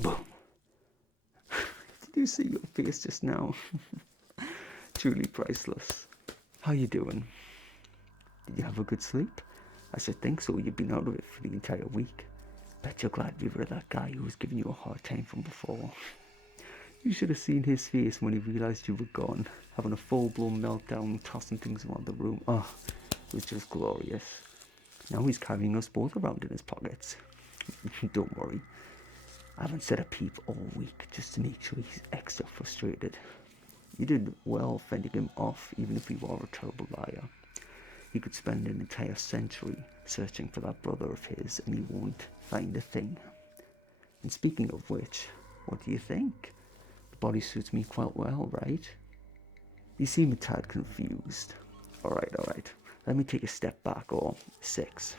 Boom. Did you see your face just now? Truly priceless. How you doing? Did you have a good sleep? I should think so. You've been out of it for the entire week. Bet you're glad we were that guy who was giving you a hard time from before. You should have seen his face when he realised you were gone, having a full-blown meltdown, tossing things around the room. Oh, it was just glorious. Now he's carrying us both around in his pockets. Don't worry. I haven't said a peep all week just to make sure he's extra frustrated. You did well fending him off, even if he were a terrible liar. He could spend an entire century searching for that brother of his, and he won't find a thing. And speaking of which, what do you think? The body suits me quite well, right? You seem a tad confused. Alright. Let me take a step back, or 6.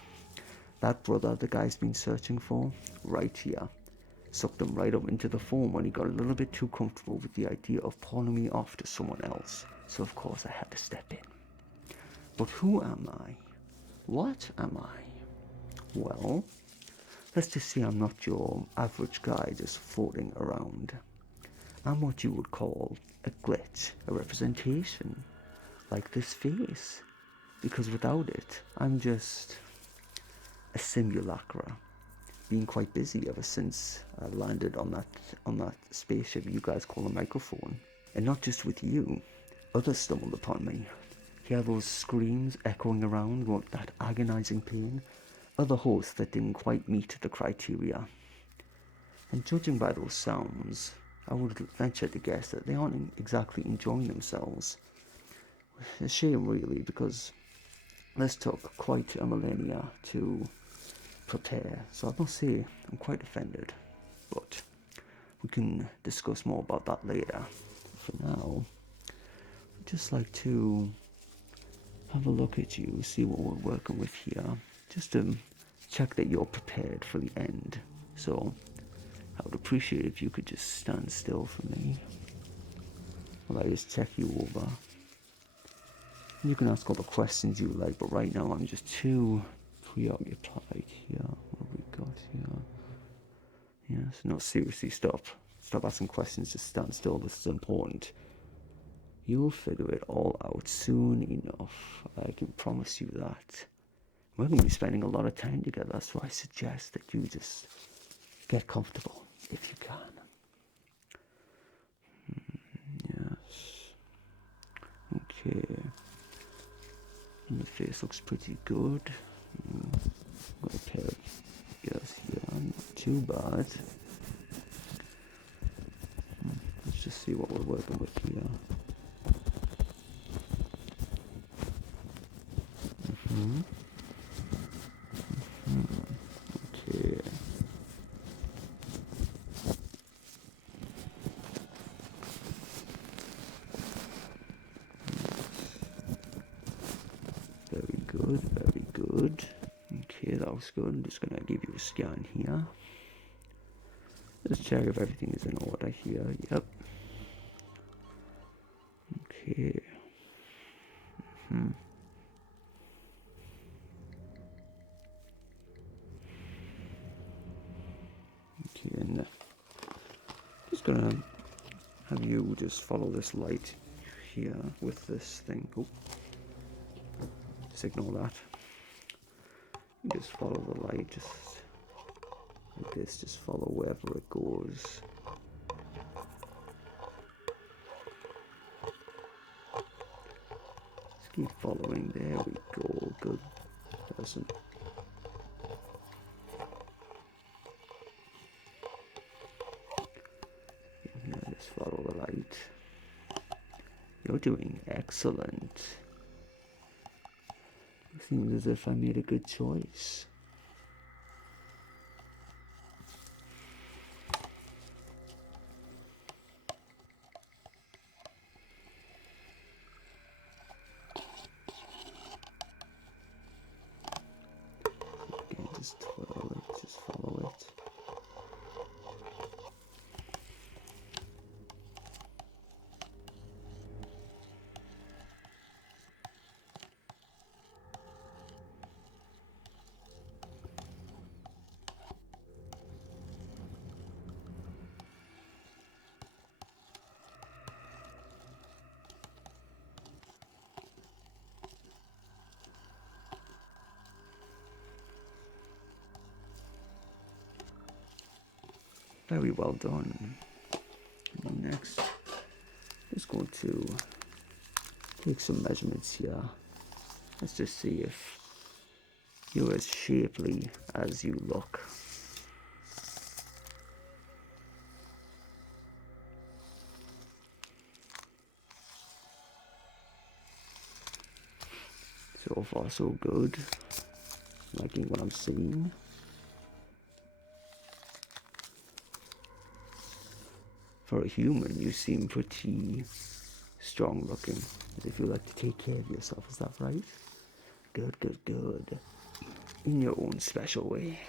That brother the guy's been searching for, right here, sucked him right up into the phone when he got a little bit too comfortable with the idea of pawning me off to someone else. So of course I had to step in. But who am I? What am I? Well, let's just say I'm not your average guy just floating around. I'm what you would call a glitch, a representation, like this face. Because without it, I'm just a simulacra. Been quite busy ever since I landed on that spaceship you guys call a microphone. And not just with you. Others stumbled upon me. Hear those screams echoing around with that agonizing pain. Other hosts that didn't quite meet the criteria. And judging by those sounds, I would venture to guess that they aren't exactly enjoying themselves. A shame really, because this took quite a millennia to prepare, so I must say I'm quite offended. But we can discuss more about that later. For now, I'd just like to have a look at you, see what we're working with here, just to check that you're prepared for the end. So I would appreciate if you could just stand still for me while I just check you over. You can ask all the questions you like, but right now I'm just too preoccupied here. What have we got here? Yes, no, seriously, stop. Stop asking questions, just stand still. This is important. You'll figure it all out soon enough. I can promise you that. We're going to be spending a lot of time together, so I suggest that you just get comfortable if you can. Yes. Okay. And the face looks pretty good. Got a pair of ears here, not too bad. Let's just see what we're working with here. Okay. Very good, very good. Okay, that looks good. I'm just gonna give you a scan here. Let's check if everything is in order here. Yep. Okay. Okay, and just gonna have you just follow this light here with this thing. Oh, just ignore that. Just follow the light, just like this. Just follow wherever it goes. Just keep following. There we go. Good person. Now just follow the light. You're doing excellent. It seems as if I made a good choice. Again, just twirl it, just follow it. Very well done. Now next, just going to take some measurements here. Let's just see if you're as shapely as you look. So far so good. Liking what I'm seeing. For a human, you seem pretty strong looking, as if you like to take care of yourself, is that right? Good, good, good. In your own special way.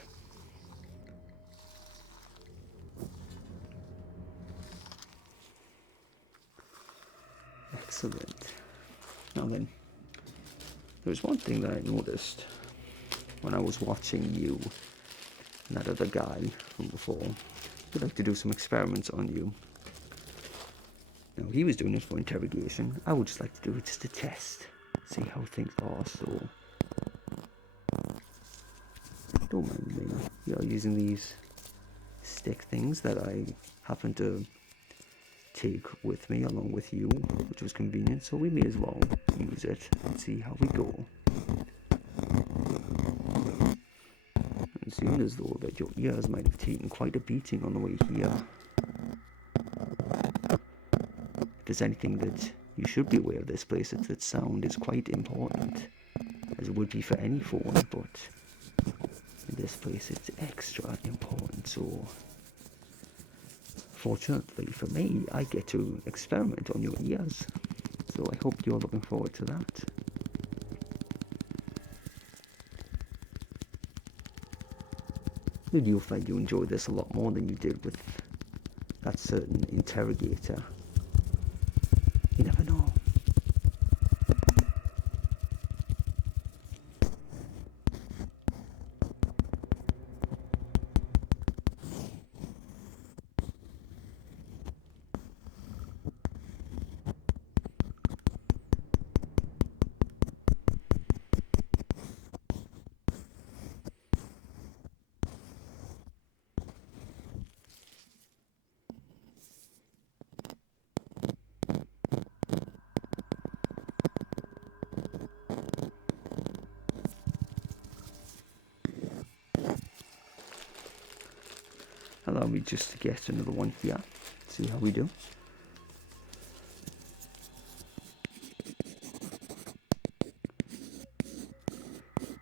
Excellent. Now then, there's one thing that I noticed when I was watching you and that other guy from before. He'd like to do some experiments on you. Now, he was doing it for interrogation. I would just like to do it just to test, see how things are, so don't mind me. You're using these stick things that I happen to take with me along with you, which was convenient, so we may as well use it and see how we go. It seemed as though that your ears might have taken quite a beating on the way here. If there's anything that you should be aware of this place, it's that sound is quite important, as it would be for any phone, but in this place it's extra important. So fortunately for me, I get to experiment on your ears, so I hope you're looking forward to that. Maybe you'll find you enjoy this a lot more than you did with that certain interrogator. You never know. Allow me just to get another one here, see how we do.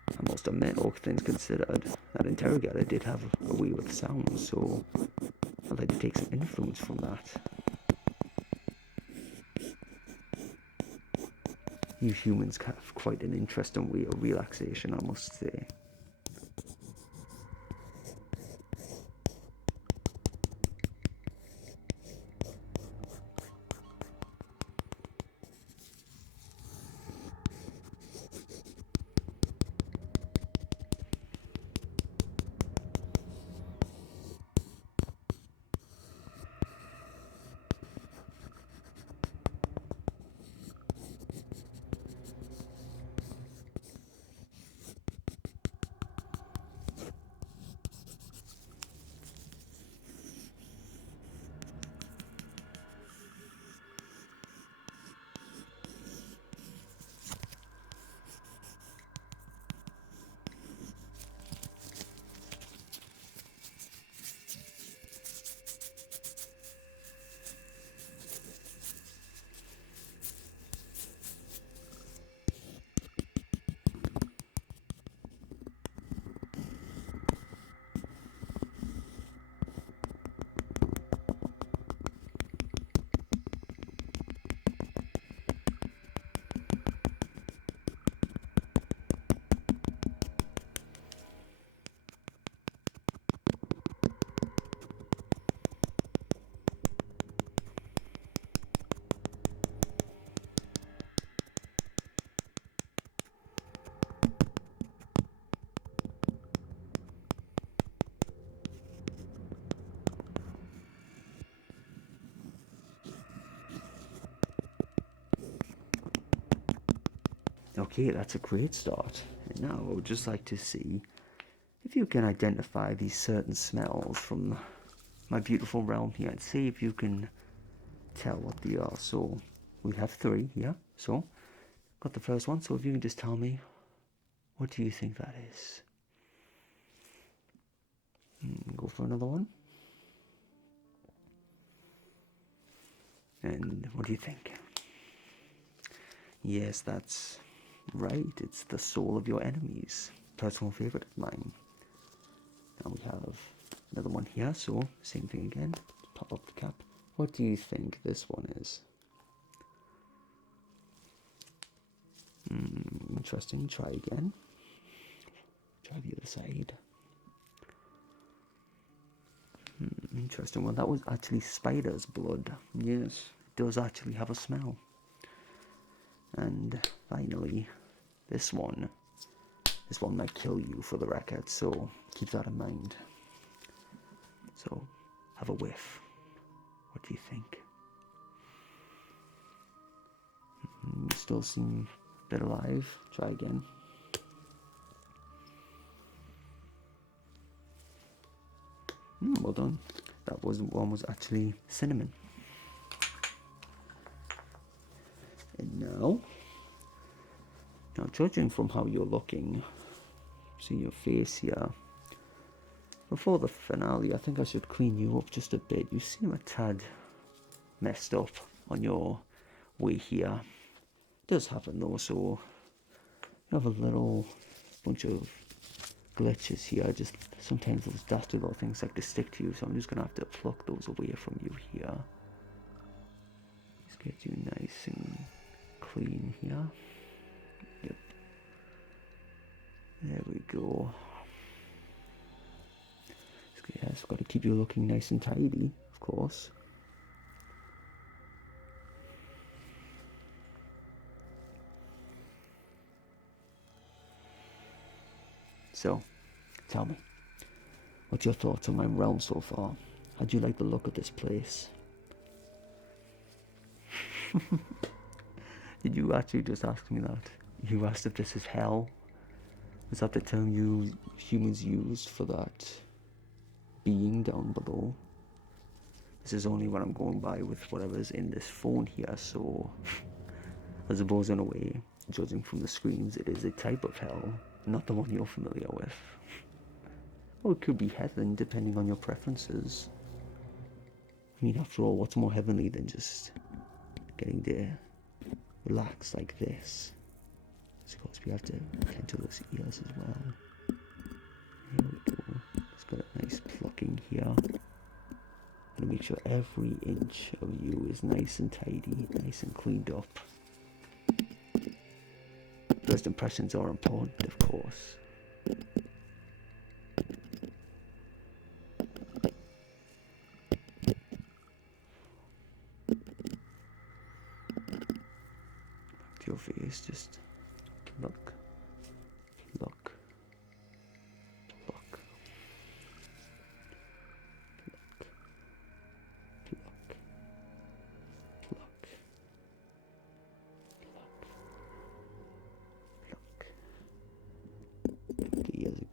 I must admit, all things considered, that interrogator did have a way with sound, so I'd like to take some influence from that. You humans have quite an interesting way of relaxation, I must say. Okay, that's a great start. And now I would just like to see if you can identify these certain smells from my beautiful realm here and see if you can tell what they are. So we have 3 here. So got the first one. So if you can just tell me, what do you think that is? Go for another one. And what do you think? Yes, that's right. It's the soul of your enemies. Personal favorite of mine. Now we have another one here. So same thing again. Pop up the cap. What do you think this one is? Interesting. Try again. Try the other side. Interesting. Well, that was actually spider's blood. Yes, it does actually have a smell. And finally, this one might kill you, for the record, so keep that in mind. So, have a whiff. What do you think? You still seem a bit alive. Try again. Well done. That one was actually cinnamon. And now, judging from how you're looking, see your face here. Before the finale, I think I should clean you up just a bit. You seem a tad messed up on your way here. It does happen though, so you have a little bunch of glitches here. Just sometimes those dusty little things like to stick to you, so I'm just gonna have to pluck those away from you here. Just get you nice and clean here. Yep. There we go. Yes, got to keep you looking nice and tidy, of course. So, tell me, what's your thoughts on my realm so far? How do you like the look of this place? Did you actually just ask me that? You asked if this is hell? Is that the term you humans used for that being down below? This is only what I'm going by with whatever's in this phone here, so I suppose in a way, judging from the screens, it is a type of hell, not the one you're familiar with. Or it could be heaven, depending on your preferences. I mean, after all, what's more heavenly than just getting to relax like this? Of course, we have to tend to those ears as well. Here we go. Just got a nice plucking here. Gonna make sure every inch of you is nice and tidy, nice and cleaned up. First impressions are important, of course. To your face, just look, look, look.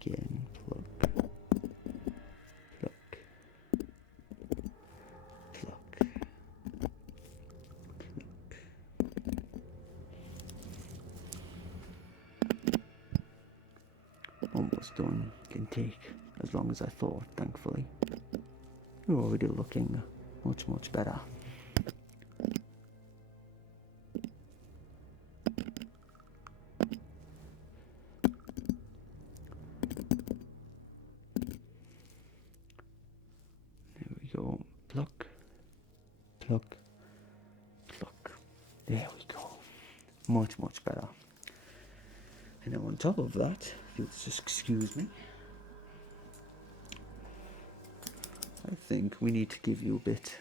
Again, pluck, pluck, pluck, pluck. Almost done. Can take as long as I thought, thankfully. You're already looking much, much better. Go pluck, pluck, pluck. There we go. Much, much better. And now on top of that, if you'll just excuse me, I think we need to give you a bit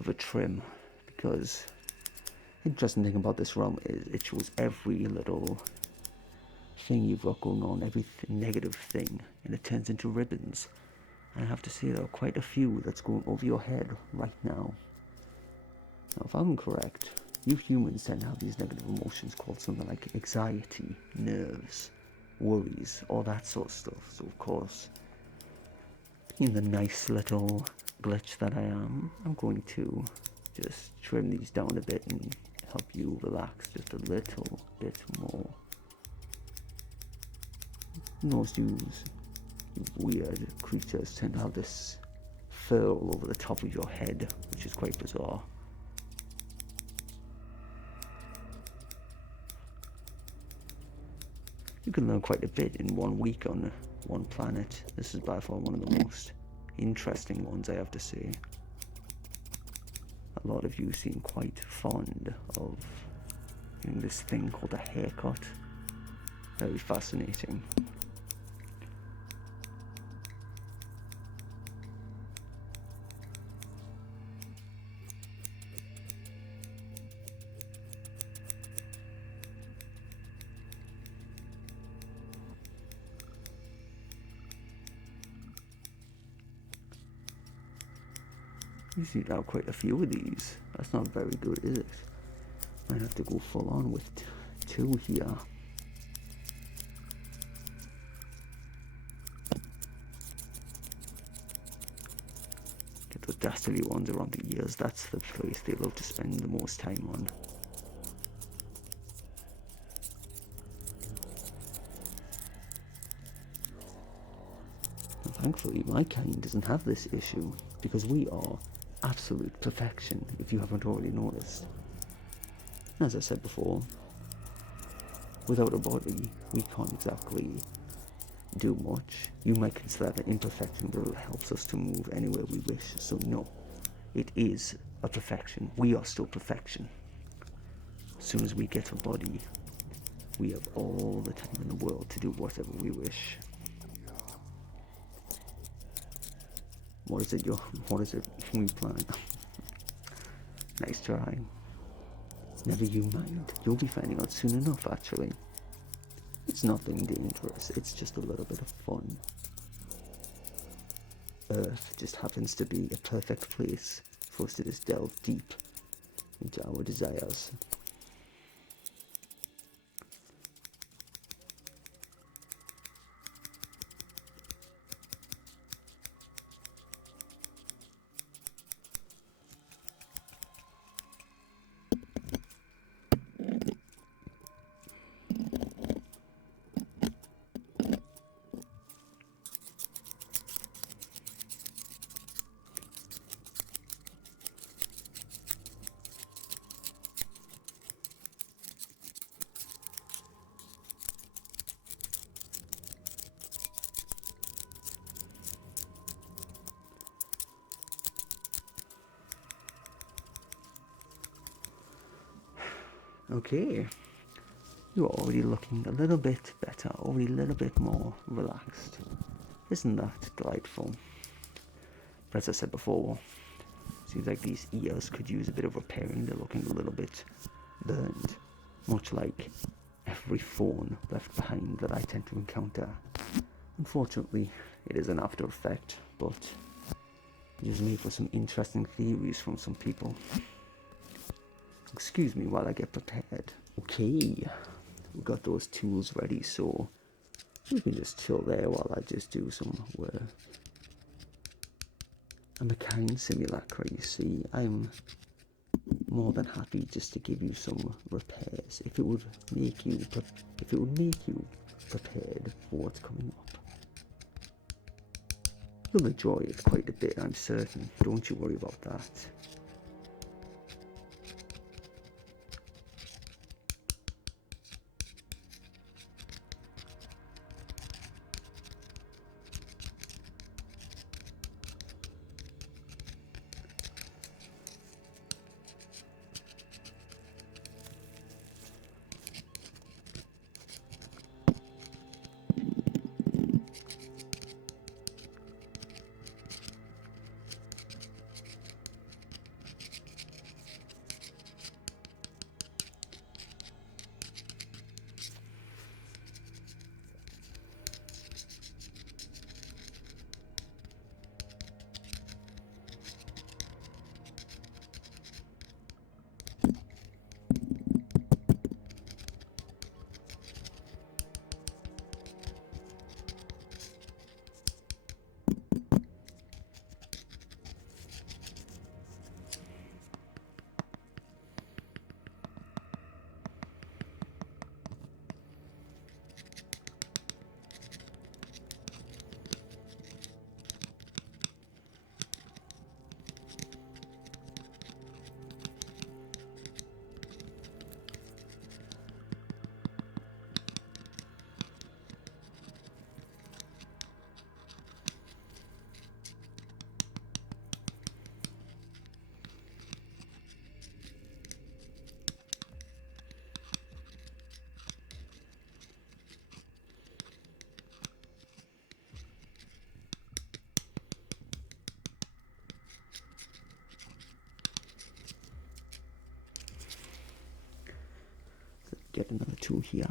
of a trim, because the interesting thing about this realm is it shows every little thing you've got going on, every negative thing, and it turns into ribbons. I have to say there are quite a few that's going over your head right now. Now, if I'm correct, you humans tend to have these negative emotions called something like anxiety, nerves, worries, all that sort of stuff. So, of course, in the nice little glitch that I am, I'm going to just trim these down a bit and help you relax just a little bit more. Most you weird creatures tend to have this fur all over the top of your head, which is quite bizarre. You can learn quite a bit in 1 week on one planet. This is by far one of the most interesting ones, I have to say. A lot of you seem quite fond of doing this thing called a haircut. Very fascinating. You seem to have quite a few of these. That's not very good, is it? Might have to go full on with 2 here. Get those dastardly ones around the ears. That's the place they love to spend the most time on. And thankfully, my kind doesn't have this issue, because we are absolute perfection, if you haven't already noticed. As I said before, without a body, we can't exactly do much. You might consider that an imperfection, but it helps us to move anywhere we wish. So no, it is a perfection. We are still perfection. As soon as we get a body, we have all the time in the world to do whatever we wish. What is it we plan? Nice try. Never you mind. You'll be finding out soon enough, actually. It's nothing dangerous. It's just a little bit of fun. Earth just happens to be a perfect place for us to just delve deep into our desires. Okay, you're already looking a little bit better, already a little bit more relaxed. Isn't that delightful? But as I said before, seems like these ears could use a bit of repairing. They're looking a little bit burned, much like every phone left behind that I tend to encounter. Unfortunately, it is an after effect, but it is made for some interesting theories from some people. Excuse me while I get prepared. Okay, we got those tools ready, so you can just chill there while I just do some work. I'm a kind simulacra, you see. I'm more than happy just to give you some repairs if it would make you prepared for what's coming up. You'll enjoy it quite a bit, I'm certain. Don't you worry about that. get another tool here.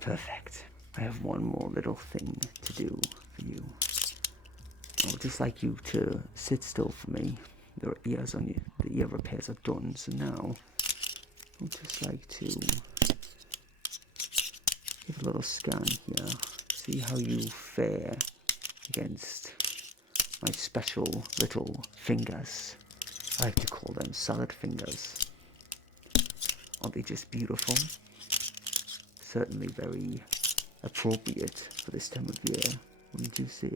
Perfect. I have one more little thing to do for you. I would just like you to sit still for me. There are ears on you. The ear repairs are done, so now I would just like to give a little scan here. See how you fare against my special little fingers. I like to call them salad fingers. Aren't they just beautiful? Certainly very appropriate for this time of year, wouldn't you say?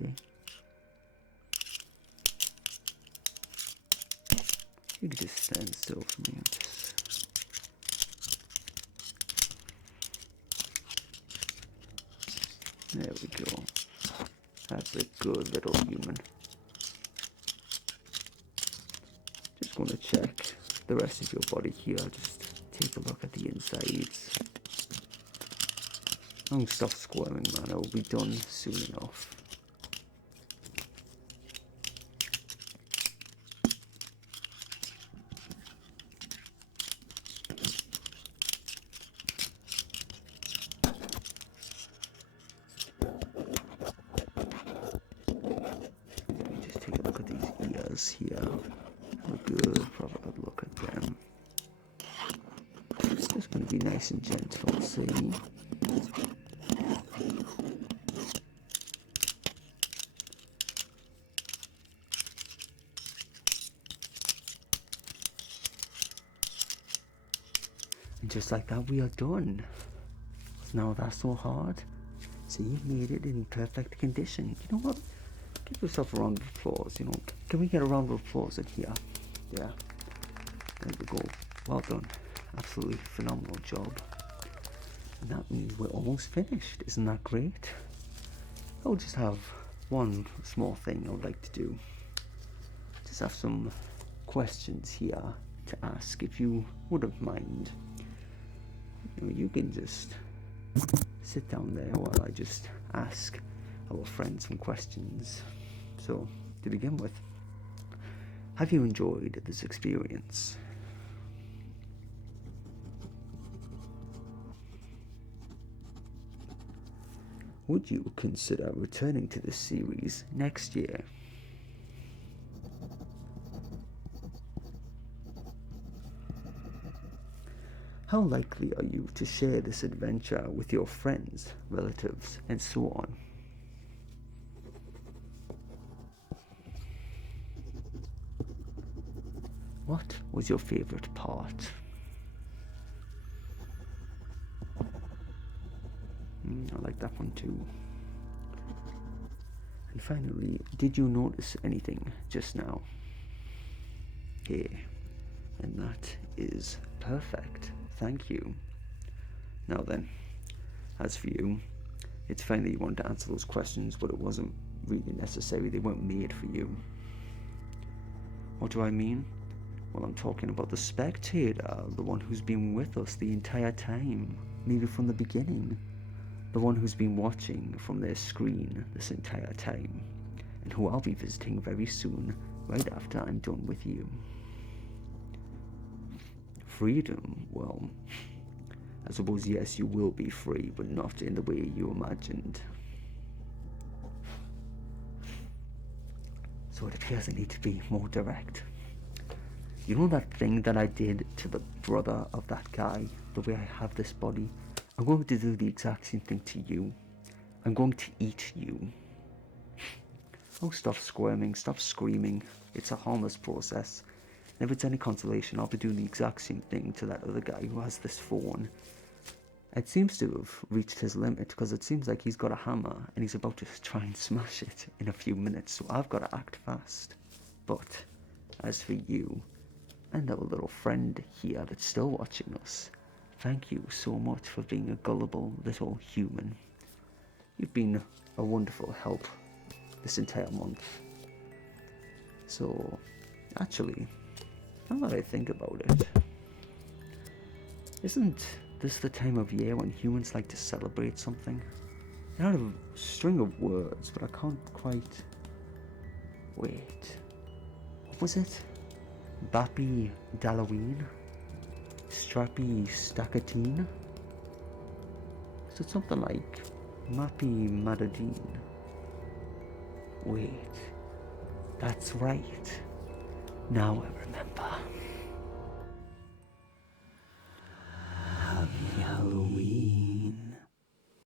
You could just stand still for me. There we go. That's a good little human. Just going to check the rest of your body here. Just take a look at the insides. Don't stop squirming, man. It will be done soon enough. Let me just take a look at these ears here. Have a good, proper look at them. It's just going to be nice and gentle, see? And just like that, we are done. Now that's so hard. See, you made it in perfect condition. You know what? Give yourself a round of applause. You know, can we get a round of applause in here? Yeah. There we go. Well done. Absolutely phenomenal job. And that means we're almost finished. Isn't that great? I'll just have one small thing I would like to do. Just have some questions here to ask, if you wouldn't mind. You can just sit down there while I just ask our friend some questions. So, to begin with, have you enjoyed this experience? Would you consider returning to this series next year? How likely are you to share this adventure with your friends, relatives, and so on? What was your favorite part? I like that one too. And finally, did you notice anything just now? Hey, and that is perfect. Thank you. Now then, as for you, it's fine that you wanted to answer those questions, but it wasn't really necessary. They weren't made for you. What do I mean? Well, I'm talking about the spectator, the one who's been with us the entire time, maybe from the beginning. The one who's been watching from their screen this entire time, and who I'll be visiting very soon, right after I'm done with you. Freedom, well, I suppose yes, you will be free, but not in the way you imagined. So it appears I need to be more direct. You know that thing that I did to the brother of that guy, the way I have this body? I'm going to do the exact same thing to you. I'm going to eat you. Oh, stop squirming, stop screaming. It's a harmless process. And if it's any consolation, I'll be doing the exact same thing to that other guy who has this phone. It seems to have reached his limit, because it seems like he's got a hammer and he's about to try and smash it in a few minutes, so I've got to act fast. But as for you, and our little friend here that's still watching us, thank you so much for being a gullible little human. You've been a wonderful help this entire month. So, actually, now that I think about it, isn't this the time of year when humans like to celebrate something? I have a string of words, but I can't quite... Wait. What was it? Bappy Dalloween? Strappy Stackatine? Is it something like Mappy Madadine? Wait. That's right. Now I remember.